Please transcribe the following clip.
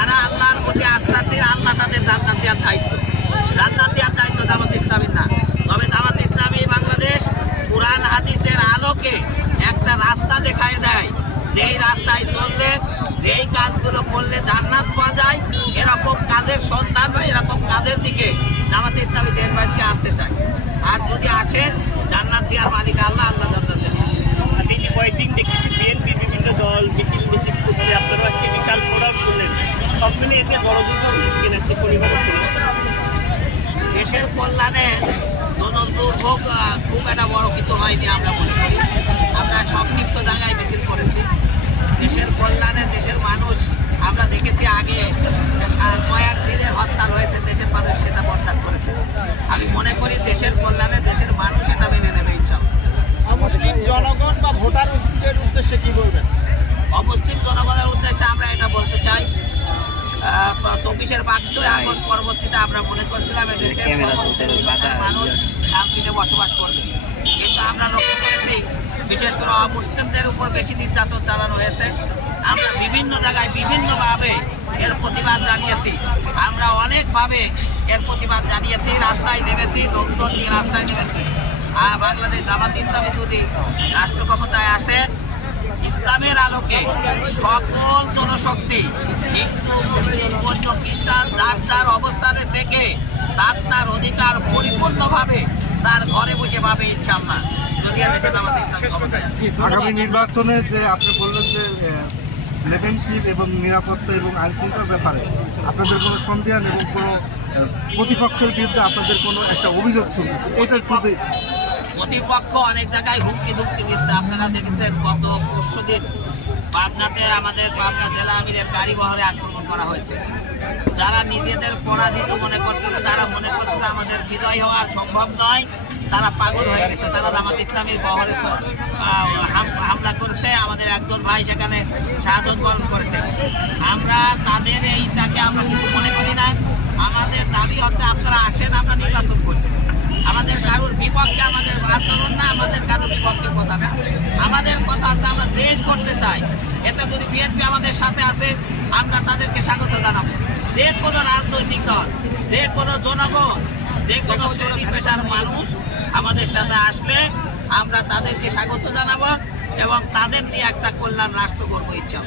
যারা আল্লাহর প্রতি আস্থা ছিল, আল্লাহ তাদের জান্নাত দেওয়ার দায়িত্ব, জান্নাত দেওয়ার দায়িত্ব জামাত ইসলামীর না। তবে জামাত ইসলামী বাংলাদেশ কুরআন হাদিসের আলোকে একটা রাস্তা দেখায় দেয়, যেই রাস্তায় চললে, যেই কাজগুলো করলে জান্নাত পাওয়া যায়, এরকম কাজের সন্ধান বা এরকম কাজের দিকে জামাত ইসলামী দেশবাসীকে আনতে চায়। আর যদি আসে, জান্নাত দেওয়ার মালিক আল্লাহ, আল্লাহ জান্নাত দেন। আপনি যে কয়েকদিন দেখেছি বিএনপি বিভিন্ন দল মিছিল মিছিল করছে, আপনারা আজকে বিশাল প্রোগ্রাম করলেন, সব মিলে এতে জনদুর্ভোগ কেনার যে পরিমাণ ছিল। দেশের কল্যাণে জনদুর্ভোগ খুব একটা বড় কিছু হয়নি আমরা মনে করি। আমরা সংক্ষিপ্ত জায়গায় মিছিল করেছি। দেশের কল্যাণে দেশের মানুষ, আমরা দেখেছি আগে কয়েক দিনের হরতাল হয়েছে, দেশের মানুষ সেটা বরদাস্ত করেছে। আমি মনে করি দেশের কল্যাণে দেশের মানুষ এটা মেনে নেবে ইনশাআল্লাহ। মুসলিম জনগণ বা ভোটারদের উদ্দেশ্যে কি বলবেন? অমুসলিম জনগণের উদ্দেশ্যে আমরা এটা বলতে চাই, 24 আগস্ট পরবর্তীতে আমরা মনে করছিলাম এদেশের সকল শ্রেণীর মানুষ শান্তিতে বসবাস করবে, কিন্তু আমরা লক্ষ্য করেছি বিশেষ করে অমুসলিমদের উপর বেশি নির্যাতন চালানো হয়েছে। আমরা বিভিন্ন জায়গায় বিভিন্নভাবে এর প্রতিবাদ জানিয়েছি, আমরা অনেকভাবে এর প্রতিবাদ জানিয়েছি, রাস্তায় নেমেছি, লোকজন নিয়ে রাস্তায় নেমেছি। আর বাংলাদেশ জামাত ইসলামী যদি রাষ্ট্র ক্ষমতায় আসে, ইসলামের আলোকে সকল জনশক্তি, হিন্দু মুসলিম বৌদ্ধ খ্রিস্টান, যার যার অবস্থানে থেকে তার অধিকার পরিপূর্ণভাবে তার ঘরে বসে পাবে ইনশাআল্লাহ, যদি এদেশে জামাত ইসলামী ক্ষমতায় আসে। আগামী নির্বাচনে যে আপনি বললেন যে প্রিভেন্টিভ এবং নিরাপত্তা এবং আইন শৃঙ্খলার ব্যাপারে আপনাদের কোনো সন্দেহান এবং কোনো প্রতিপক্ষের বিরুদ্ধে আপনাদের কোনো একটা অভিযোগ শুনছে, এটার প্রতি প্রতিপক্ষ অনেক জায়গায় হুমকি ধুমকি দিচ্ছে। আপনারা দেখেছেন গত পরশুদিন পাবনাতে আমাদের পাবনা জেলা আমিরের গাড়ি বহরে আক্রমণ করা হয়েছে। যারা নিজেদের পরাজিত মনে করতেছে, তারা মনে করতেছে আমাদের বিজয় হওয়ার সম্ভব নয়, তারা পাগল হয়ে গেছে। তারা জামাত ইসলামীর বহরে হামলা করেছে, আমাদের একজন ভাই সেখানে শাহাদত বরণ করেছে। আমরা তাদের এইটাকে আমরা কিছু মনে করি না। আমাদের দাবি হচ্ছে আপনারা আসেন, আমরা নির্বাচন করি। আমাদের কারোর বিপক্ষে আমাদের আন্দোলন না, আমাদের কারোর বিপক্ষে কথা না। আমাদের কথা হচ্ছে আমরা দেশ করতে চাই। এতে যদি বিএনপি আমাদের সাথে আছে, আমরা তাদেরকে স্বাগত জানাবো। যে কোনো রাজনৈতিক দল, যে কোনো জনগণ, যে কোনো শ্রেণী পেশার মানুষ আমাদের সাথে আসলে আমরা তাদেরকে স্বাগত জানাবো এবং তাদের নিয়ে একটা কল্যাণ রাষ্ট্র করবো ইচ্ছা।